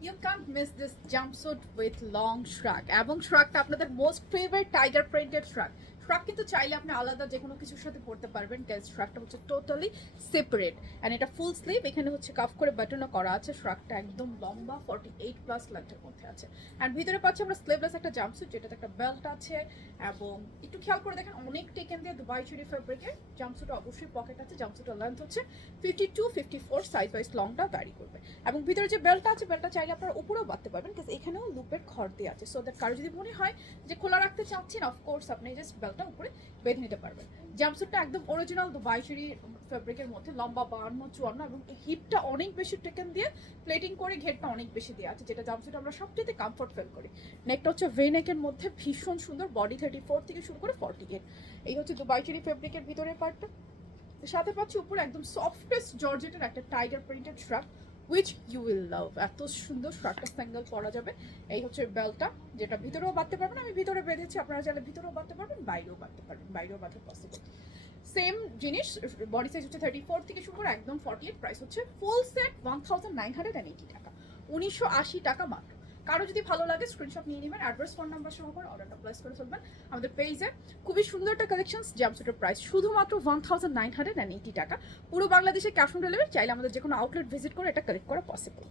You can't miss this jumpsuit with long shrug এবং শ্রাগটা আপনাদের most favourite tiger printed শ্রাগ। শ্রাগ কিন্তু চাইলে আপনি আলাদা যে কোনো কিছুর সাথে পরতে পারবেন, কাজ শ্রাগটা হচ্ছে টোটালি সেপারেট অ্যান্ড এটা ফুল স্লিভ, এখানে হচ্ছে কাফ করে বাটনও করা আছে। শ্রাগটা একদম লম্বা 48+ লেন্থের মধ্যে আছে অ্যান্ড ভিতরে পাচ্ছি আমরা স্লিভলেস একটা জাম্পস্যুট যেটাতে একটা বেল্ট আছে এবং একটু খেয়াল করে দেখেন অনেক টেকেন দিয়ে দুবাই চেরি ফেব্রিকের জাম্পস্যুটে অবশ্যই পকেট আছে। জাম্পস্যুটের লেন্থ হচ্ছে 52-54, সাইজ ওয়াইজ লংটা ভ্যারি করবে এবং ভিতরে যে বেল্টটা আছে বেল্টটা চাইলে আপনারা উপরেও বাঁধতে পারবেন, কিন্তু এখানেও লুপের খড় দিয়ে আছে, সো দ্যাট কারো যদি মনে হয় যে খোলা রাখতে চাচ্ছেন অফকোর্স আপনি জাস্ট বেল্টটা উপরে বেঁধে নিতে পারবেন। জাম্পস্যুটটা একদম অরিজিনাল দুবাই চেরি ফেব্রিকের মধ্যে লম্বা 52-54 এবং হিপটা অনেক বেশি টেকেন দিয়ে প্লেটিং করে ঘেরটা অনেক বেশি দেওয়া আছে, যেটা জাম্পস্যুট আমরা সবচেয়ে কমফর্ট ফিল করি। নেকটা হচ্ছে ভে নেকের মধ্যে ভীষণ সুন্দর, বডি 34 থেকে শুরু করে 48। এই হচ্ছে দুবাই চেরি ফেব্রিকের ভিতরের পার্টটা। সাথে পাচ্ছি উপরে একদম সফটেস্ট জর্জেটের একটা tiger printed shrug which you will love. এত সুন্দর শ্রাগটা স্যাঙ্গেল পরা যাবে। এই হচ্ছে বেল্টটা, যেটা ভিতরেও বাঁধতে পারবেন, আমি ভিতরে বেঁধেছি, আপনারা চাইলে ভিতরেও বাঁধতে পারবেন, বাইরেও বাঁধতে পারবেন, বাইরেও বাঁধা পসিবল। সেম জিনিস, বডি সাইজ হচ্ছে 34 থেকে শুরু করে একদম 48, প্রাইস হচ্ছে ফুল সেট 1980 টাকা, 1980 টাকা মাত্র। কারো যদি ভালো লাগে স্ক্রিনশট নিয়ে নেবেন, অ্যাড্রেস ফোন নাম্বার সহ করে অর্ডারটা প্লেস করে ফেলবেন আমাদের পেজে। খুবই সুন্দর একটা কালেকশন। জাম্পস্যুটের প্রাইস শুধুমাত্র 1980 টাকা। পুরো বাংলাদেশে ক্যাশ অন ডেলিভারি, চাইলে আমাদের যে কোনো আউটলেট ভিজিট করে এটা কালেক্ট করা পসিবল।